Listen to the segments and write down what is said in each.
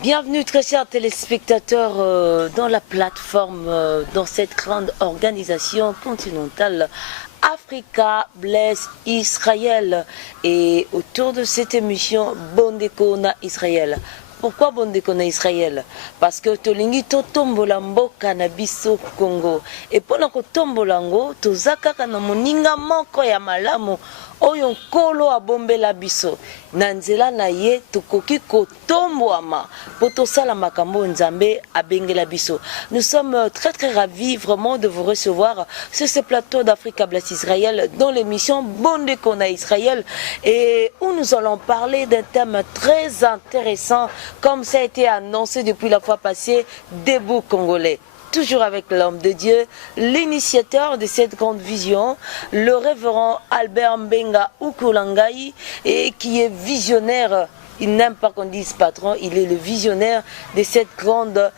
Bienvenue très chers téléspectateurs dans la plateforme, dans cette grande organisation continentale Africa Bless Israël. Et autour de cette émission, Bondekona Israël. Pourquoi Bondekona Israël? Parce que tolingi to tombolambo kanabiso Congo. Et pendant que tombolango, tozaka kana moninga moko ya malamu. Oyo nkolo abombela biso na nzela na ye tokoki kotombwama po tosala makambo nzambe abengela biso. Nous sommes très ravis vraiment de vous recevoir sur ce plateau d'Africa Bless Israël dans l'émission Bondekona Israël, et où nous allons parler d'un thème très intéressant comme ça a été annoncé depuis la fois passée, debout congolais. Toujours avec l'homme de Dieu, l'initiateur de cette grande vision, le révérend Albert Mbenga Ukulangai, et qui est visionnaire. Il n'aime pas qu'on dise patron, il est le visionnaire de cette grande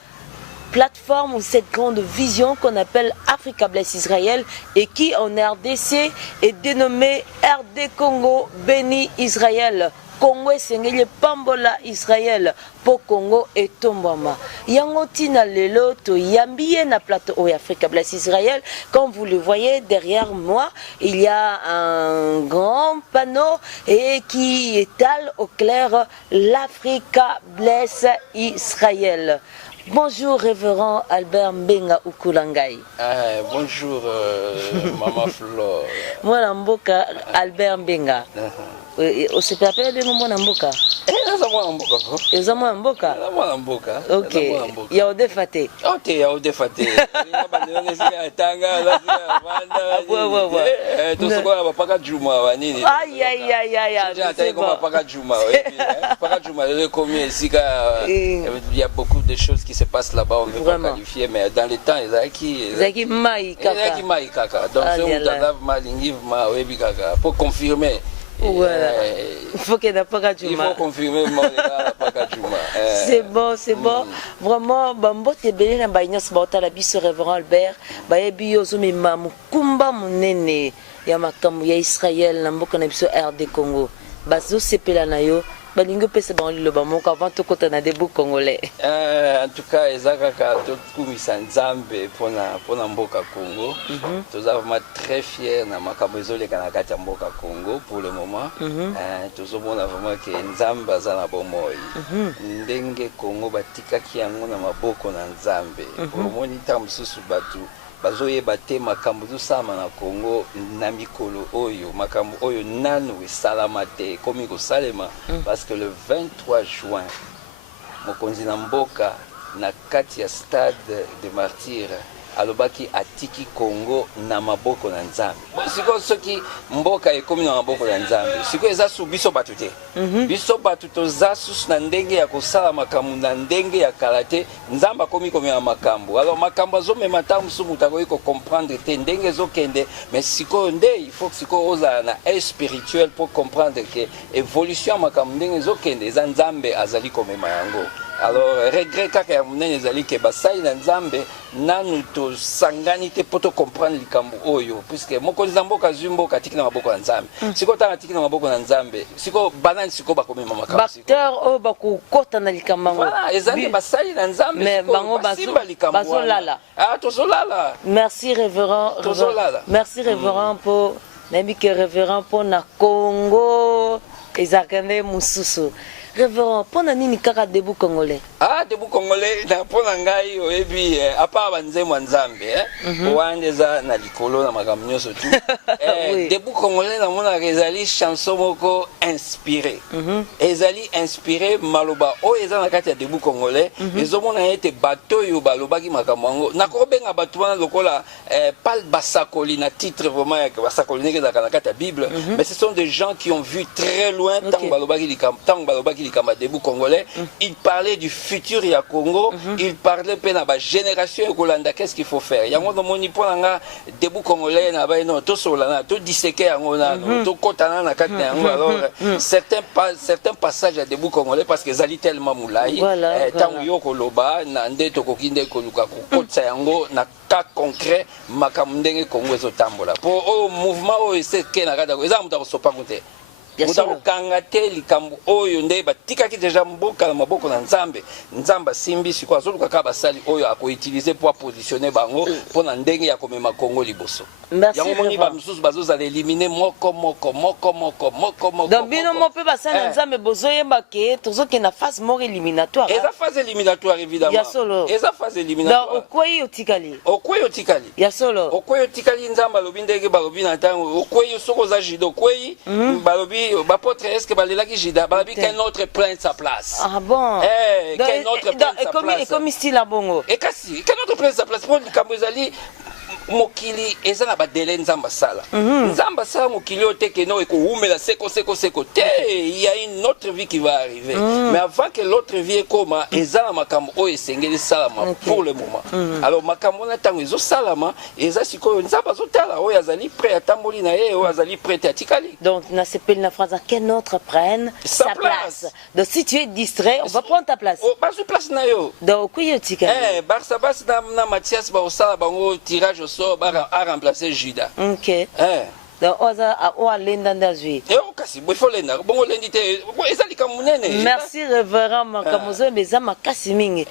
plateforme ou cette grande vision qu'on appelle Africa Bless Israël, et qui en RDC est dénommée RD Congo Béni Israël. Congo esengeli pambola Israël pour Congo et tombama. Yango tina lelo to yambiye na plateau o Africa Bless Israël. Comme vous le voyez derrière moi, il y a un grand panneau et qui étale au clair l'Africa Bless Israël. Bonjour révérend Albert Mbenga Ukulangai. Bonjour Maman Flo. Moi Namboka Albert Mbenga. On se peut appeler de Mwana Mboka. Mboka. Mboka. Ok. Ya odefate. Ok, ya odefate. Il y a beaucoup de choses qui se passent là-bas, on ne peut pas qualifier, mais dans les temps, Zaki Mai Kaka. Donc, pour confirmer. Voilà. Il faut qu'il n'y ait pas de Il faut confirmer c'est bon, c'est bon. Vraiment, Bambo Tebele na Baïnas Bauta la biso révérend Albert, Baebi Yozumi Mamu Kumba Munene, Yamakamu ya Israël, Namboka na biso RD Congo. Bazo sepela na yo. Balingo pese ba le bamoko avant to kota na debout congolais. En tout cas, ezakaka to kumisa nzambe pona mboka Congo. Nous sommes vraiment très fiers na makambo ezoleka na kati ya mboka Congo pour le moment. Tozomona vraiment que nzambe azana bomoi. Ndenge Congo batikaki yango na maboko na nzambe. Pour moni tamsusu batu bazoyeba te makambo tosama na Congo na mikolo oyo makambo oyo nanu esalama te komi kosalema parce que le 23 juin mokonzi na mboka na kati ya stade de martyrs alobaki atiki Congo na maboko na nzambe. Siko soki mboka ekomi na maboko na nzambe siko eza su biso batu te. Biso batu toza susu na ndenge ya kosala makambo na ndenge ya kalate nzamba komi na makambo. Alors makambo azomema ta musu mutako iko comprendre te ndenge ezokende, mais siko nde il faut siko oza na aide spirituel pour comprendre que évolution makambo ndenge ezokende eza nzambe azali komema yango. Alors regret kaka ya munene ezali ke basali na nzambe nanu to sangani te poto comprendre likambo oyo, puisque mokonzi na mboka zumbo katiki na maboko na nzambe. Siko ta katiki na maboko na nzambe siko banani siko bakomema makambo siko Bakteur o bakukota na likambo. Voilà, ezali basali na nzambe mais bango bazolala. Ah tozolala. Merci révérend. Merci révérend pour nabi que révérend pour na Congo ezakane mususu. Révérend, pona nini kaka debout congolais? Ah, debout congolais, na pona ngai oyebi à part banze mwanzambe wandeza na likolo na makambo nyonso tu. Debout congolais na mona ezali chanson moko inspiré. Ezali inspiré maloba o eza na kati ya debout congolais, ezomona ete bato yo balobaki makambo yango. Na ko benga bato wana lokola Paul Basakoli na titre vraiment ya Basakoli neke za na kati ya Bible, mais ce sont des gens qui ont vu très loin tant balobaki likambo, tant balobaki likambo debout congolais. Ils parlaient du futur ya Congo, ils parlaient pe na ba génération ekolanda qu'est-ce qu'il faut faire. Yango no moni pona nga debout congolais na ba no to solana to disséquer yango na to kotana na kati yango. Alors certains passages à debout congolais parce que zali tellement moulai tant yo koloba na nde to kokinde koluka ko kotsa yango na cas concret makambo ndenge Congo ezotambola. Pour au mouvement o ese ke na kata ko eza muta ko sopa kote. muta kokanga te likambo oyo nde batikaki deja mboka na maboko na nzambe nzamba simbi siko azoluka ka basali oyo akoutiliser pour positionner bango pour na ndenge ya komema Kongo liboso yango moni ba misusu bazozala éliminer moko donc bino mo pe basali na nzambe bozoyemba ke tozokenda phase moko éliminatoire eza phase éliminatoire évidemment ya solo eza phase éliminatoire donc okoyi otikali ya solo okoyi otikali nzamba alobi ndenge balobi na ntango okoyi soko za judo okoyi balobi bapotre est-ce que balelaki jida balobi qu'un autre prenne sa place ah bon qu'un autre prenne sa place et comme style à bongo et kasi qu'un autre prenne sa place pour likambo ezali mokili eza na badele nzamba sala nzamba sala mokili oyo te keno ekowumela seko te il y a une autre vie qui va arriver mais avant que l'autre vie ekoma eza na makambo oyo esengeli salama pour le moment alors makambo na ntango ezosalama eza sikoyo nzamba azotala oyo azali prêt atamboli na ye oyo azali prêt te atikali donc na sepeli na phrase qu'un autre prenne sa place donc si tu es distrait on va prendre ta place bazwi place na yo donc okoyi otikali barsabas na Mathias baosala bango tirage au sort a remplacé Judas. Ok. Donc, merci révérend Makamozo meza makasi mingi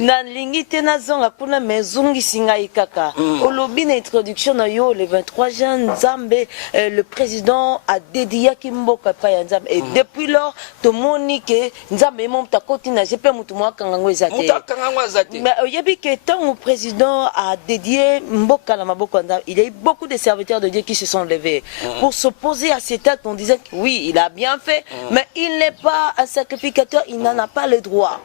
na lingi te na zonga kuna mezungi singa ikaka olobi na introduction na yo le 23 juin Nzambe le président a dédié kimboka pa ya Nzambe et depuis lors to moni que Nzambe mon ta koti na jepe mutu mwa kangango ezate mais yebi que tant le président a dédié mboka na maboko Nzambe il y a eu beaucoup de serviteurs de Dieu qui se sont levés pour s'opposer à cet acte en disant que oui, il a bien fait, mais il n'est pas un sacrificateur, il n'en a pas le droit.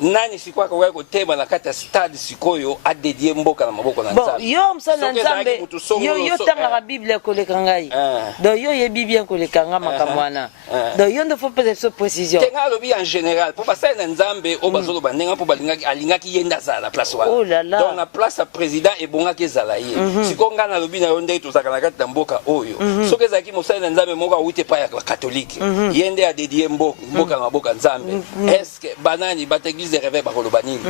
Nani sikuwa kwa kutema na kata stade sikoyo a dédié mboka na maboko na nzambe. Bon, yo msana nzambe, yo tanga la Bible koleka ngai. Do yo ye Bible koleka nga makamwana. Do yo ndo faut poser cette précision. Tenga lobi en général, pour passer na nzambe o bazolo bandenga pour balingaki alingaki yenda za la place wa. Oh là là. Donc na place à président et bonga ke zala ye. Sikonga na lobi na yonde to saka na kata mboka oyo. Soke zaki mosala na nzambe moka uite pa ya catholique. Yende a dédié mboka na mboka nzambe. Est-ce que banani bategli de réveil bakoloba nini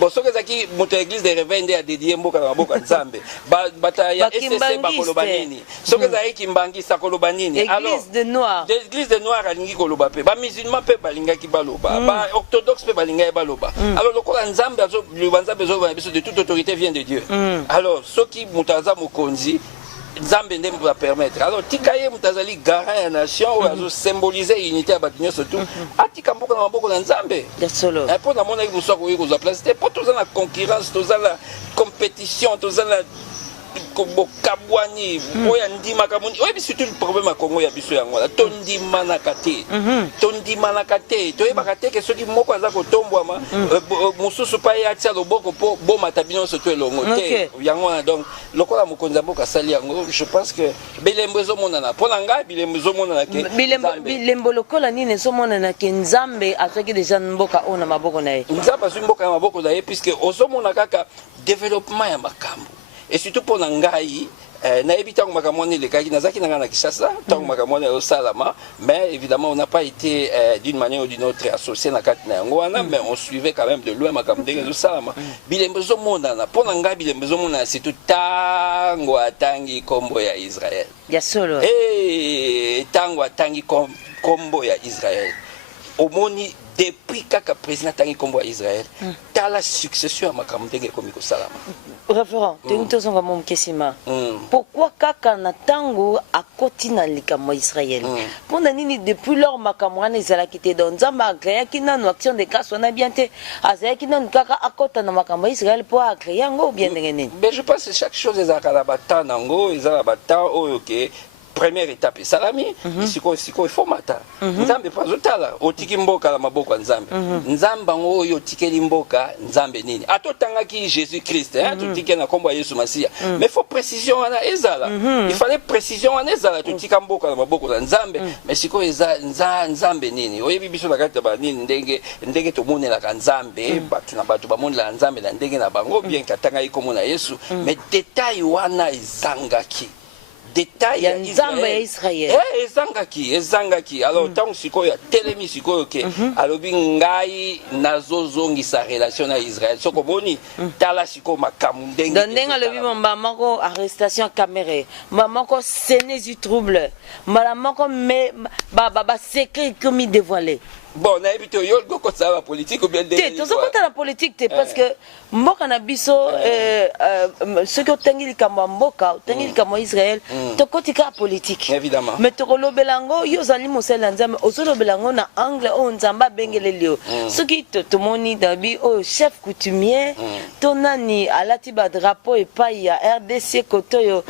bon soki ezaki moto ya église de réveil nde adédie mboka na maboko ya nzambe bata ya SSC bakoloba nini soki ezalaki kimbangisa akoloba nini église de noir alingi koloba mpe bamusulman mpe balingaki baloba baorthodoxe mpe balingaki baloba alors lokola nzambe azoloba nzambe ezoloba na biso de toute autorité vient de Dieu alors soki moto aza mokonzi Nzambe ndembo va permettre alors tikaye mutazali garant ya nation ou azo symboliser unité ya bato nyonso tout atika mboka na maboko na Nzambe pour na mona ko soko ko za place pour tous la concurrence tous la compétition tous la kabwani oya ndima kamuni oyebi surtout le problème à Congo ya biso yango la tondima na kate to yeba kate ke soki moko aza kotombwama mususu pa ya tia loboko po boma tabino so to elongo te yango donc lokola mokonza mboka sali yango je pense que bilembo ezomona na pona nga bilembo ezomona na ke bilembo lokola nini ezomona na ke Nzambe ataki déjà mboka ona maboko na ye Nzambe azu mboka ya maboko na ye puisque ozomona kaka développement ya makambo et surtout pour Nangai, nayebi tango makambo elekaki nazaki nanga na Kinshasa tango makambo ya Salama mais évidemment on n'a pas été d'une manière ou d'une autre associé na kati na yango wana mais on suivait quand même de loin makambo de Salama bilembo zo monana pour Nangai bilembo zo monana c'est tout tango atangi kombo ya Israël ya solo tango atangi kombo ya Israël omoni depuis kaka président tangi kombo ya Israël ta la succession à makambo ndenge komi ko salama référent tengitozonga mon kesima pourquoi kaka na tango akoti na likambo Israël pona nini depuis leur makambo wana ezalaki te donc Nzambe akreaki nanu action de grâce wana bien te azalaki nanu kaka akota na makambo Israël po akrea yango bien ndenge nini mais je pense que chaque chose ezalaka na bata nango ezala bata oyo ke première étape salami siko il faut mata Nzambe pas otala otiki mboka la maboko ya Nzambe Nzambe ngo oyo tikeli mboka Nzambe nini atotanga ki Jésus Christ totiki na kombo ya Yesu Masia mais faut précision wana ezala il fallait précision wana ezala totika mboka la maboko ya Nzambe mais siko Nzambe nini oyebi biso na kati ba nini ndenge to monela ka Nzambe batu na batu ba monela Nzambe na ndenge na bango bien katanga ikomona Yesu mais détail wana ezangaki détail ya nzamba ya Israël ezangaki alors tant sikoyo telemi sikoyo ke alobi ngai nazozongisa relation na Israël soko boni tala siko makamu ndenge alobi mamako arrestation caméra mamako scène du trouble mamako me ba secret comme dévoilé. Bon, na ebito yo goko sa politique ou bien des tout ça quand la politique parce que mboka na biso ce que tengili kama mboka tengili kama Israël to kotika politique évidemment mais to lobelango yo zali mosela nzambe ozolobelango na angle o nzamba bengele lio ce qui to moni dabi o chef coutumier to nani alati ba drapeau et pas ya RDC kotoyo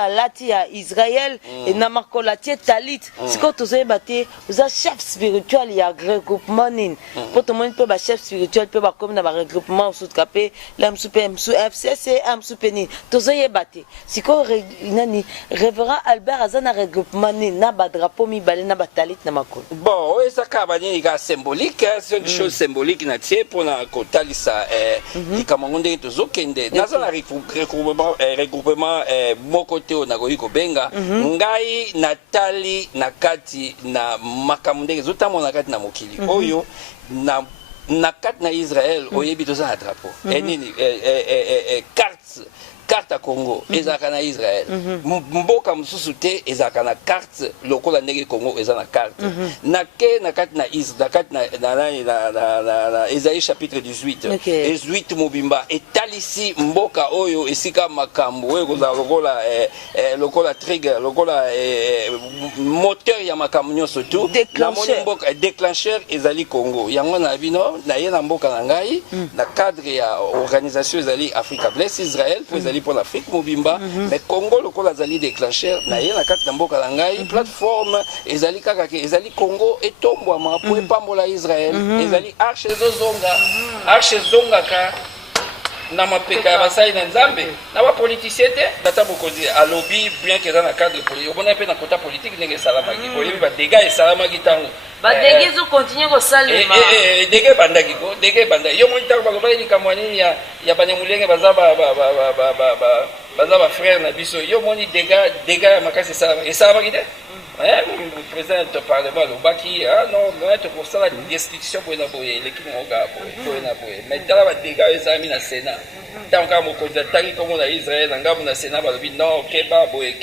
alati ya Israël et na makola tie talit ce que to zebate za chef spirituel ya regroupement nin pour tout le monde peut ba chef spirituel peut ba comme na ba regroupement sous capé l'MSU FCC MSU Penin to zoye bate siko nani révérend Albert azana regroupement nin na ba drapeau mi balé na ba talit na makolo bon ça ka ba ni ga symbolique c'est une chose symbolique na tie pour na kotalisa likamangonde to zokende nazala regroupement mokote na koyiko benga ngai natali na kati na makamundeke zotamo na kati na mokili oyo na kati na Israël oyebi toza na drapeau nini carte à Congo ezaka na Israël mboka mususu te ezaka na carte lokola ndenge Congo eza na carte na kati na Esaïe chapitre 18 18 mobimba etalisi mboka oyo esika makambo oyo koza lokola trigger lokola moteur ya makambo nyonso tu na moni mboka déclencheur ezali Congo yango na bino na ye na mboka na ngai na cadre ya organisation ezali Africa Bless Israël pour ezali pour l'Afrique mobimba mais Congo lokola zali déclencheur na ye na kati na mboka na ngai plateforme ezali kaka ke ezali Congo etombwama po epambola Israël ezali arche zonga ka na mapeka ya basali na nzambe na ba politicien te tata bokozi alobi bien que dans le cadre politique obona pe na kota politique ndenge salamaki boyebi ba dégâts esalamaki tango ba dégâts zo continuer ko salema dégâts bandaki ko dégâts bandaki yo moni tango ba ni kamwani ya banyamulenge baza ba frère na biso yo moni dégâts ya makasi esalamaki te le président du Parlement, le Baki, non, pour ça, la destitution pour l'équipe mais dans la dégâts, les amis dans le Sénat. Tant que comme on a Israël, on a le Sénat, on dit non, Keba, on dit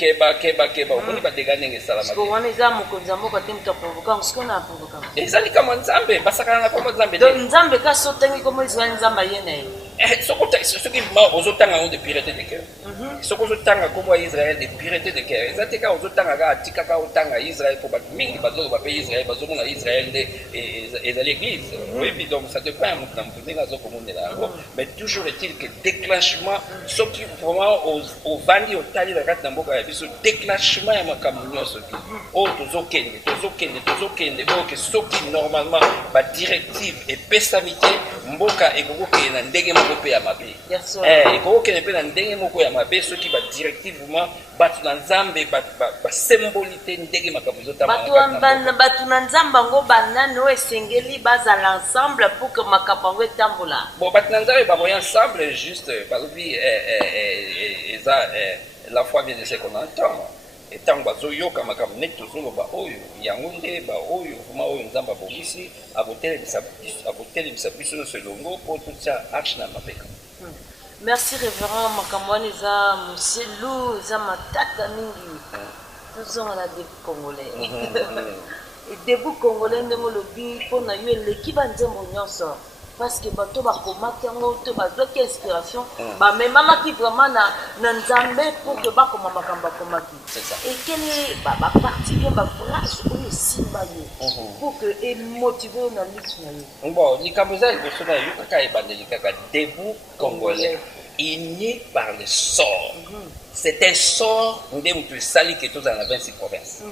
pas dégâts, n'est-ce pas? Parce qu'on est à mon conzamo, quand tu as provoqué, ce qu'on a provoqué. Et ça dit comme un Zambé, parce qu'on a comme un Zambé. Donc, Zambé, quand tu as comme Israël, Zambayenne. Ce qui m'a aux autant de pureté de cœur. Ce qu'on a comme Israël, de pureté de cœur. Ça, c'est quand aux autant à Israël pour battre mingi bazo ba pays Israël bazo mona Israël et à l'église oui puis donc ça te prend dans le nazo comme là mais toujours est-il que déclenchement ce qui vraiment au vandi au tali la carte d'amboka ya biso déclenchement ya makamunyo ce qui au tozokende donc que ce qui normalement ba directive et pesamité mboka ekokoke na ndenge moko pe ya mabe ekokoke pe na ndenge moko ya mabe ce qui ba directivement batu na nzambe ba symbolité ndenge makambo zotama batu na nzamba ngo banani o esengeli bazala ensemble pour que makambo ngo etambola bon batu na nzambe baboya ensemble juste balobi la foi vient de ce qu'on entend et tant bazoyoka makambo net tozoloba oyo yango nde ba oyo vraiment oyo nzamba bongisi abotelebisa biso nyonso elongo mpo totia arche na mapeka. Merci révérend makambo eza moselu eza matata mingi nous on a des Congolais et debout Congolais ndemo lobi pona yo l'équipe nzembo nyonso parce que bato bakomaki yango te bazwaki inspiration bamemamaki vraiment na nzambe pour que bakoma makambo akomaki et quel est baparti bien baphrase oyo esimba yo pour que emotive yo na lutte na yo bon likambo eza liboso na yo kaka ebandeli kaka debout Congolais uni par le sort. C'est un sort où tu sali que tous dans la 26 provinces.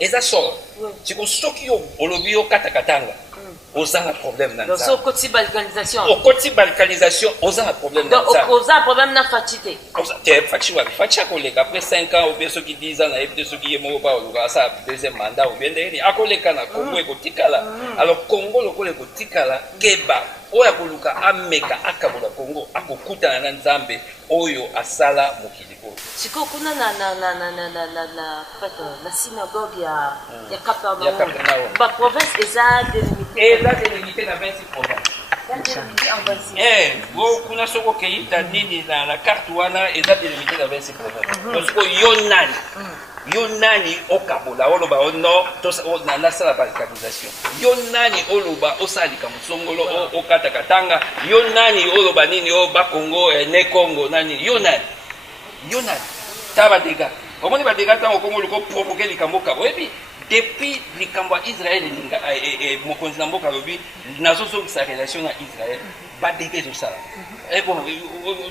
Et ça sort. C'est que ceux qui ont lobby au katakatanga, ils ont un problème dans ça. Au côté balkanisation. Au côté balkanisation, ils ont un problème dans ça. Ils ont un problème dans la fatigué. Après 5 ans, ou bien ceux qui 10 ans, et ceux qui sont pas au ça deuxième mandat, ou bien après Congo et Kotikala. Alors Congo, le Congo et Kotikala, Keba. Oya koluka ameka akabola Congo akokutana na nzambe oyo asala mokili ko siko kuna na synagogue ya Capernaum ba province eza délimité na 26 provinces. Kuna soko keita nini na carte wana eza délimité na 26 provinces. Parce que Yonani okabola oloba ono to na sala barikadisation. Yonani oloba osalika musongolo okata katanga. Yonani oloba nini o ba Congo ne Congo nani Yonani taba dega. Comment ba dega tango Congo liko provoquer likambo ka. Webi depuis likambo Israël ninga mokonzi na mboka lobi nazo sa relation na Israël ba dega zo sala. Et bon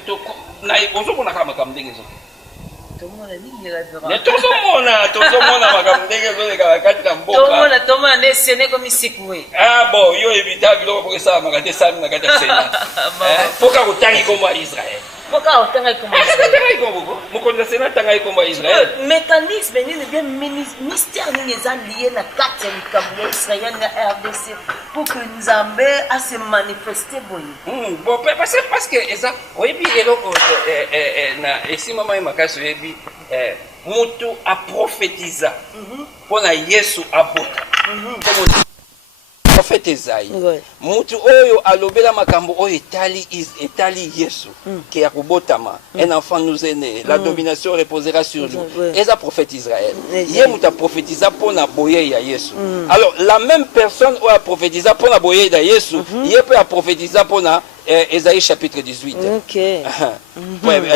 to na ozo kona kama ndenge zo. Tozomona makambo ndenge ezoleka kati na mboka tomona nde sene komi sikwe bon yo evita biloko moko esalamaka te esami na kati ya sena mpoka kotangi kombo ya Israel mokonzi ya sena atangaki kombo ya Israel mécanisme nini bien mystère nini eza lié na kati ya likambo ya Israel na RDC pour que Nzambe ase manifeste boye bon parce que eza oyebi eloko na esimama ye makasi oyebi mutu aprofetiza mpona Yesu abota prophète Esaïe mutu oyo alobela makambo oyo etali Yesu qui a kobotama un enfant nous est né la domination reposera sur nous eza prophète Israël ye mutu aprofetiza mpona boye ya Yesu alors la même personne oyo aprofetiza mpona boye ya Yesu ye pe aprofetiza mpona Esaïe chapitre 18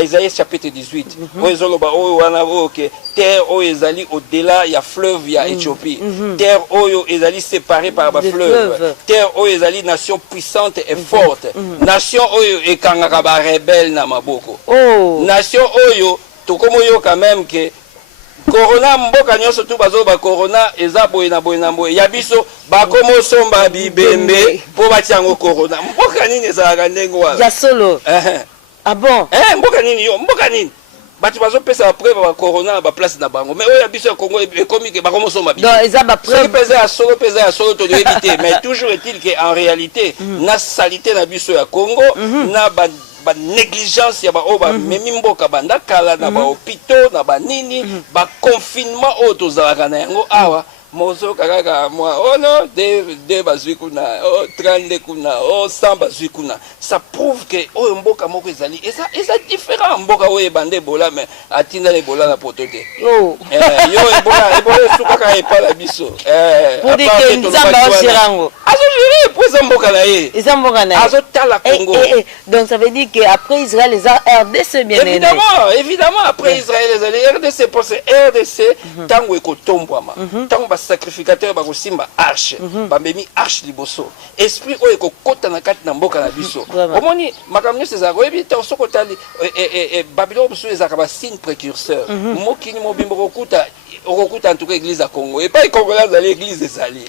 Esaïe chapitre 18 oyo ezoloba oyo wana oke terre oyo ezali au-delà ya fleuve ya Éthiopie terre oyo ezali séparée par ba fleuve terre oyo ezali nation puissante et forte nation oyo ekangaka ba rebelle na maboko nation oyo tokomoyo quand même que corona mboka nyonso tu bazoba corona eza boye na boye ya biso bakomo somba bibembe po batiango corona mboka nini ezalaka ndenge wana ya solo ah bon mboka nini bato bazopesa bapreuve ba corona na baplace na bango mais oyo ya biso ya Congo ekomi ke bakomo somba biso donc eza bapreuve pesa ya solo to éviter mais toujours est-il que en réalité na salité na biso ya Congo na ba négligence ya ba oba memi mboka banda kala na ba hôpitaux na ba nini ba confinement oyo tozalaka na yango awa mozo kaka moi no de bazwi kuna 30 kuna 100 bazwi kuna ça prouve que oyo mboka moko ezali eza différent mboka oyo bande bola mais atinda le bola na potote yo ebola suka ka epala biso pour dire que nzamba oshirango azo gérer pour eza mboka na ye azo tala Congo donc ça veut dire que après Israël les RDC bien évidemment après Israël les RDC pour ce RDC tango ekotombwama tango sacrificateur bakosimba arche bamemi arche liboso esprit oyo ekokota na kati na mboka na biso omoni makambo nyonso ezalaka oyebi ntango soki otali babiloko mosusu ezalaka basigne précurseur mokili mobimba okokuta en tout cas église ya Congo epai kongola azali église ezali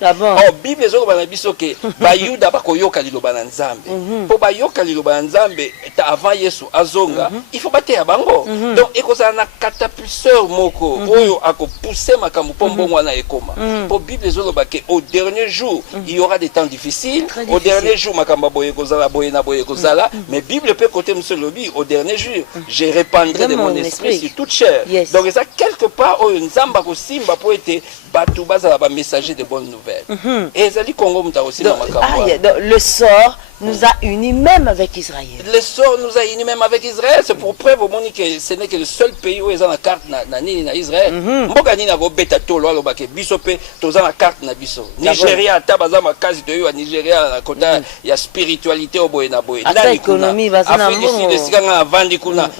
bible ezoloba na biso ke bayuda bakoyoka liloba na Nzambe mpo bayoka liloba na Nzambe avant Yesu azonga il faut bateya bango donc ekozala na catapulseur moko oyo akopousse makambo mpo mbongo wana ekoma pour Bible ezoloba ke au dernier jour il y aura des temps difficiles au dernier jour makamba boye kozala mais Bible peut côté monsieur lobi au dernier jour je répandrai de mon esprit sur toute chair donc ça quelque part oyo Nzamba ko simba po ete batu bazala ba messager de bonnes nouvelles et ezali Congo muta aussi na makamba le sort nous a unis même avec Israël. Le sort nous a unis même avec Israël. C'est pour preuve au monde que ce n'est que le seul pays où ils ont la carte na Israël. Mboka ni na go beta tolo aloba ke biso pe toza na carte na biso. Nigeria tabaza makazi to yo a Nigeria na kota ya spiritualité oboye na boye. Na économie bazana mbongo. Afrique du Sud sikanga vandi kuna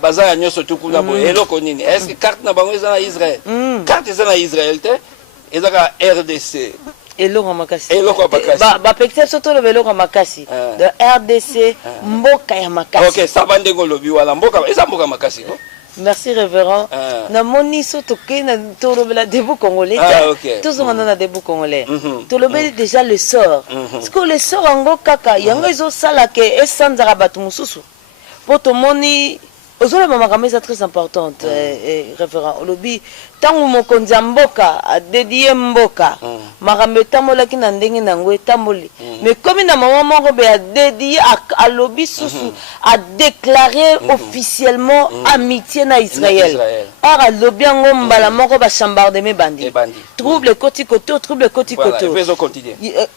baza nyoso tu kuna boye. Eloko nini? Est-ce que carte na bango eza na Israël? Carte eza na Israël te ezaka RDC. Eloko makasi. Eloko makasi. Ba pekte soto le eloko makasi. De RDC mboka ya makasi. OK, ça va ndengo lobi wala mboka eza mboka makasi ko. Merci révérend. Na moni soto ke na tolobela debout congolais. Tous on a debout congolais. Tolobeli déjà le sort. Parce que le sort ngo kaka yango ezo sala ke esanzara batu mususu. Poto moni ozoloba makambo eza très importante révérend olobi ntango mokonzi ya mboka adedie mboka makambo etambolaki na ndenge nango etamboli mais comme na maman moko be a dédié à lobby susu a déclaré officiellement amitié na Israël ara lobby ngo mbala moko ba chambardement bandi trouble koti koto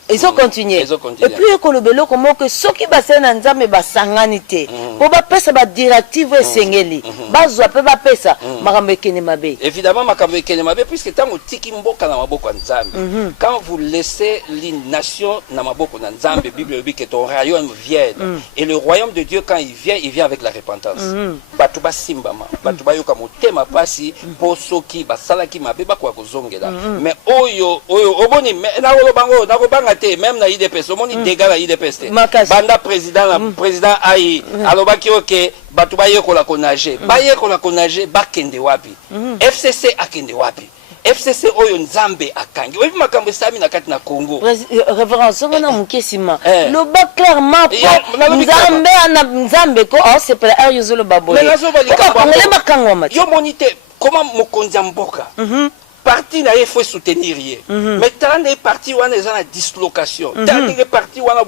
ils ont continué et puis ko lobelo komo que soki basena nzambe basangani te po ba pesa ba directive esengeli bazwa pe ba pesa makambo ekene mabe évidemment makambo ekene mabe puisque tango tiki mboka na maboko ya nzambe quand vous laissez les nations na maboko na nzambe Bible dit que ton royaume vienne et le royaume de Dieu quand il vient avec la repentance batu basimbama batu bayoka motema pasi po soki basalaki mabe bakwa kozongela mais oyo oboni na bango na kobanga te même na IDPS omoni dégâts na IDPS te banda président ai alobaki oke batu bayekola konager bakende wapi FCC akende wapi FCC oyo nzambe akangi oyi makambo sami na kati na Congo révérence ngona mukesima lo ba clairement nzambe ko c'est pas air yozolo baboye ngole bakangwa mati yo monite comment mokonzi mboka parti na il faut soutenir mais tant est parti wana eza na dislocation tant est parti wana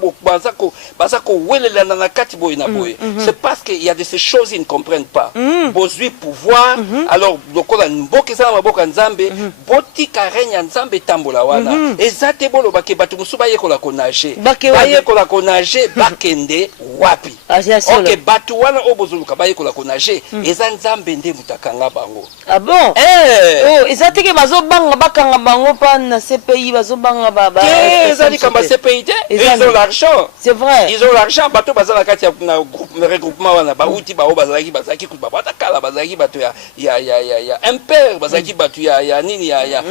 bazako welela na kati boy na boy c'est parce que il y a de ces choses ils ne comprennent pas bozui pouvoir alors lokola mboka eza na maboka nzambe botika renya nzambe tambola wana ezate bolo bake batu musuba yekola konager bayekola konager bakende wapi OK batu wana obozuluka bayekola konager eza nzambe nde mutakanga bango ah bon oh ezate ke bazobanga bakanga bango pa na CPI bazobanga baba ezali kamba CPI ils ont l'argent c'est vrai ils ont l'argent bato bazala kati na regroupement wana bauti ba bazaki ku baba takala bazaki bato ya impère bazaki bato ya nini ya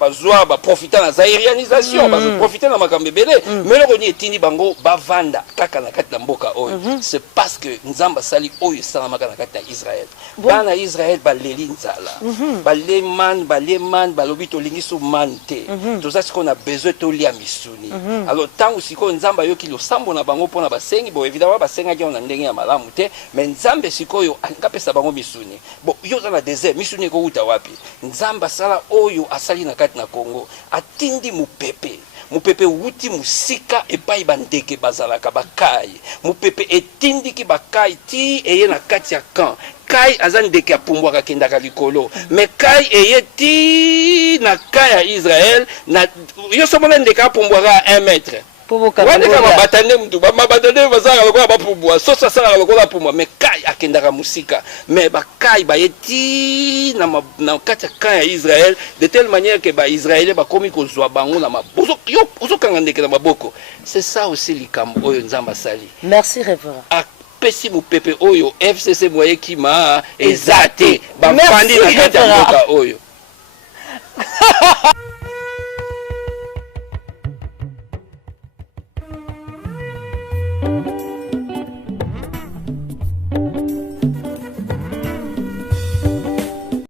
bazwa ba profiter na zairianisation ba profiter na makambe belé mais le roni etini bango bavanda kaka na kati na mboka oyo c'est parce que nzamba sali oyo sala makana kati na Israël bana Israël baleli nzala baleman balobi tolingi so mante toza siko na besoin tolia misuni alors tango siko nzamba yoki lo sambo na bango pona basengi bo évidemment basenga ki on ndenge ya malamu te mais nzambe siko yo angapesa bango misuni bo yo za na désert misuni ko uta wapi nzamba sala oyo asali na kati na Congo atindi mupepe wuti musika epai bandeke bazalaka bakai mupepe etindiki bakai ti eye na kati ya camp kai azan ndeke ya pumbwaka kendaka likolo mais kai eye ti na kai ya Israël na yo somona ndeke ya pumbwaka 1 mètre wande kama batande mtu babatande bazaka lokola bapumbwa sosa sala lokola pumbwa mais kai akendaka musika mais bakai bayeti na kati ya kai ya Israël de telle manière que ba Israélien bakomi kozwa bango na mabozo yo uzokanga ndeke na maboko c'est ça aussi likambo oyo nzamba sali merci révérend pesi mupepe oyo FCC moye kima ezate bafandi na kati ya mboka oyo